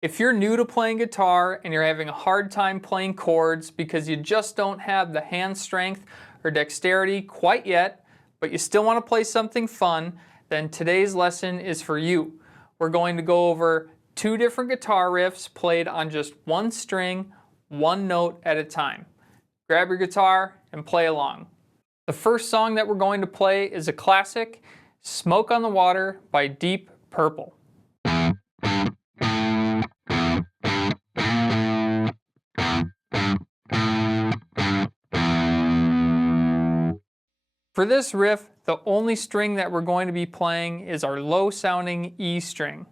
If you're new to playing guitar and you're having a hard time playing chords because you just don't have the hand strength or dexterity quite yet, but you still want to play something fun, then today's lesson is for you. We're going to go over 2 different guitar riffs played on just one string, one note at a time. Grab your guitar and play along. The first song that we're going to play is a classic, Smoke on the Water by Deep Purple. For this riff, the only string that we're going to be playing is our low-sounding E string.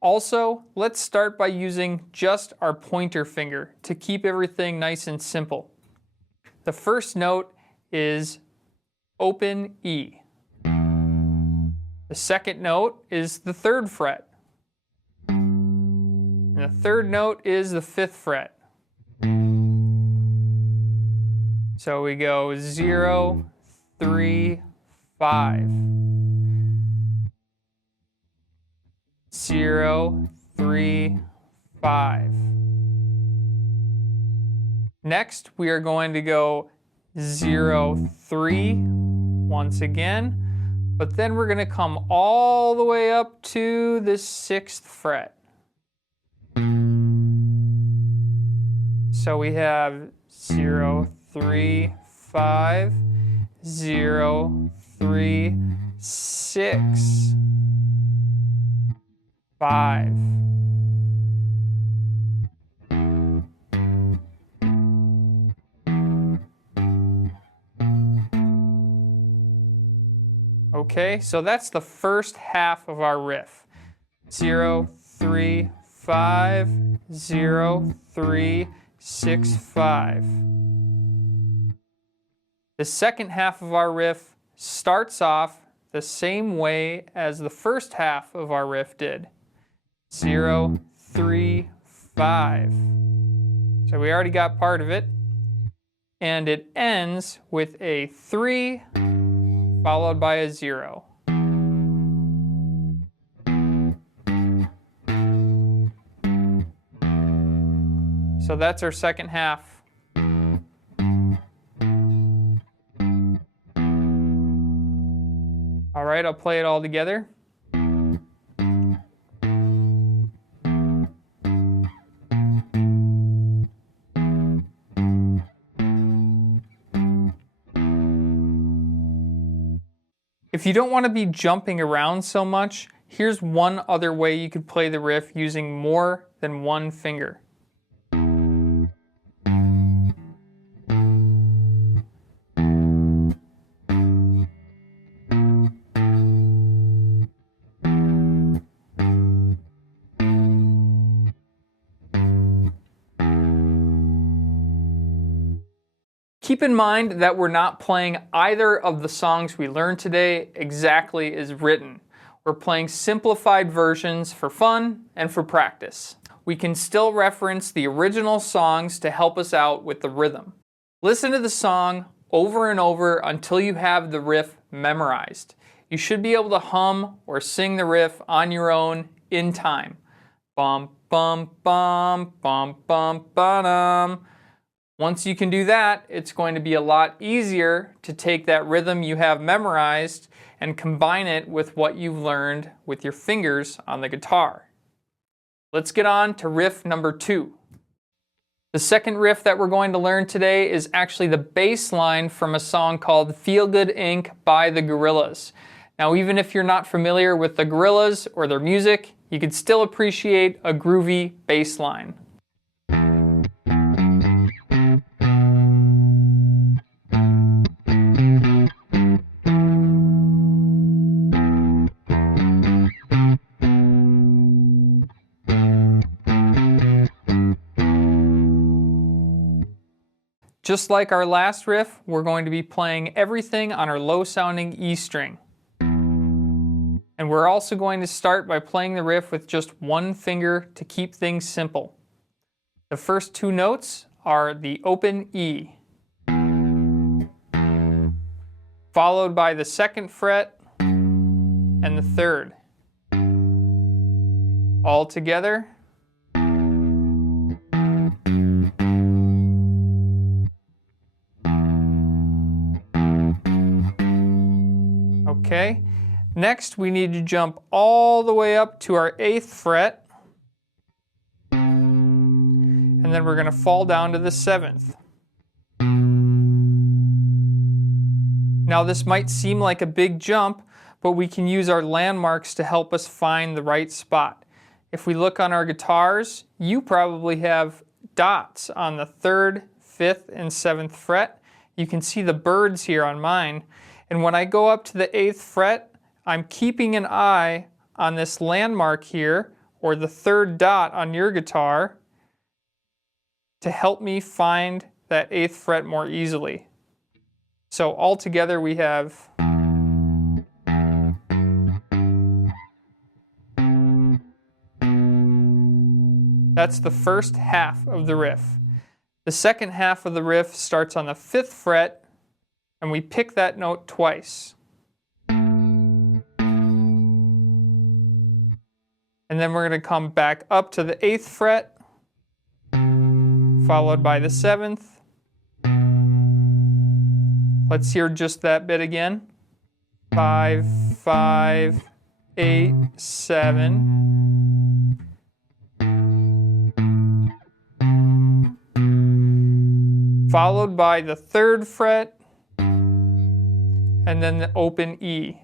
Also, let's start by using just our pointer finger to keep everything nice and simple. The first note is open E. The second note is the 3rd fret. And the 3rd note is the 5th fret. So we go 0, 3, 5. 0, 3, 5. Next, we are going to go 0, 3 once again, but then we're going to come all the way up to the 6th fret. So we have 0, 3, 5, 0, 3, 6, 5. Okay, so that's the first half of our riff. 0, 3, 5, 0, 3, 6, 5. The second half of our riff starts off the same way as the first half of our riff did. 0, 3, 5. So we already got part of it. And it ends with a 3 followed by a 0. So that's our second half. All right, I'll play it all together. If you don't want to be jumping around so much, here's one other way you could play the riff using more than one finger. Keep in mind that we're not playing either of the songs we learned today exactly as written. We're playing simplified versions for fun and for practice. We can still reference the original songs to help us out with the rhythm. Listen to the song over and over until you have the riff memorized. You should be able to hum or sing the riff on your own in time. Bum, bum, bum, bum, bum, ba-dum. Once you can do that, it's going to be a lot easier to take that rhythm you have memorized and combine it with what you've learned with your fingers on the guitar. Let's get on to riff number 2. The second riff that we're going to learn today is actually the bass line from a song called Feel Good Inc. by the Gorillaz. Now, even if you're not familiar with the Gorillaz or their music, you can still appreciate a groovy bass line. Just like our last riff, we're going to be playing everything on our low-sounding E string. And we're also going to start by playing the riff with just one finger to keep things simple. The first 2 notes are the open E, followed by the 2nd fret and the 3rd. All together. Okay. Next, we need to jump all the way up to our 8th fret. And then we're going to fall down to the 7th. Now this might seem like a big jump, but we can use our landmarks to help us find the right spot. If we look on our guitars, you probably have dots on the 3rd, 5th, and 7th fret. You can see the birds here on mine. And when I go up to the 8th fret, I'm keeping an eye on this landmark here, or the 3rd dot on your guitar, to help me find that 8th fret more easily. So all together we have that's the first half of the riff. The second half of the riff starts on the 5th fret, and we pick that note twice. And then we're going to come back up to the 8th fret, followed by the 7th. Let's hear just that bit again. 5, 5, 8, 7. Followed by the 3rd fret, and then the open E.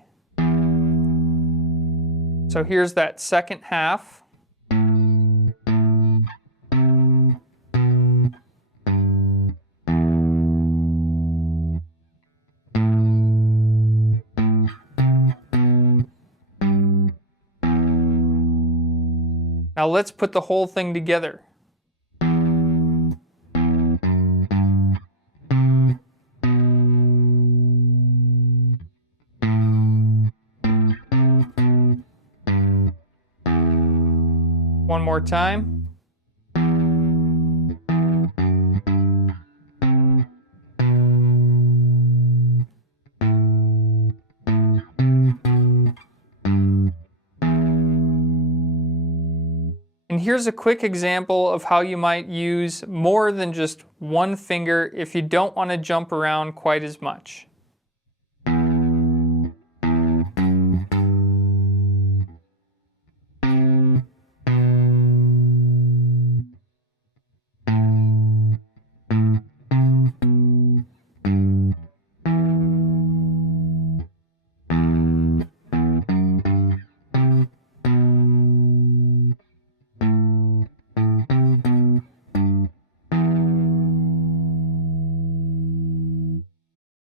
So here's that second half. Now let's put the whole thing together. One more time. And here's a quick example of how you might use more than just one finger if you don't want to jump around quite as much.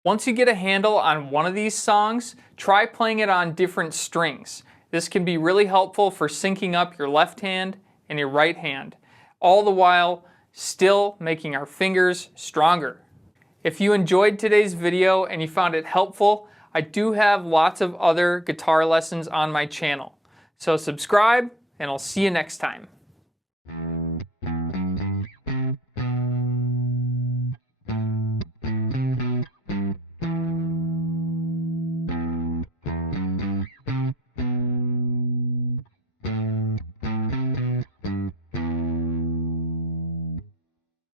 Once you get a handle on one of these songs, try playing it on different strings. This can be really helpful for syncing up your left hand and your right hand, all the while still making our fingers stronger. If you enjoyed today's video and you found it helpful, I do have lots of other guitar lessons on my channel. So subscribe, and I'll see you next time.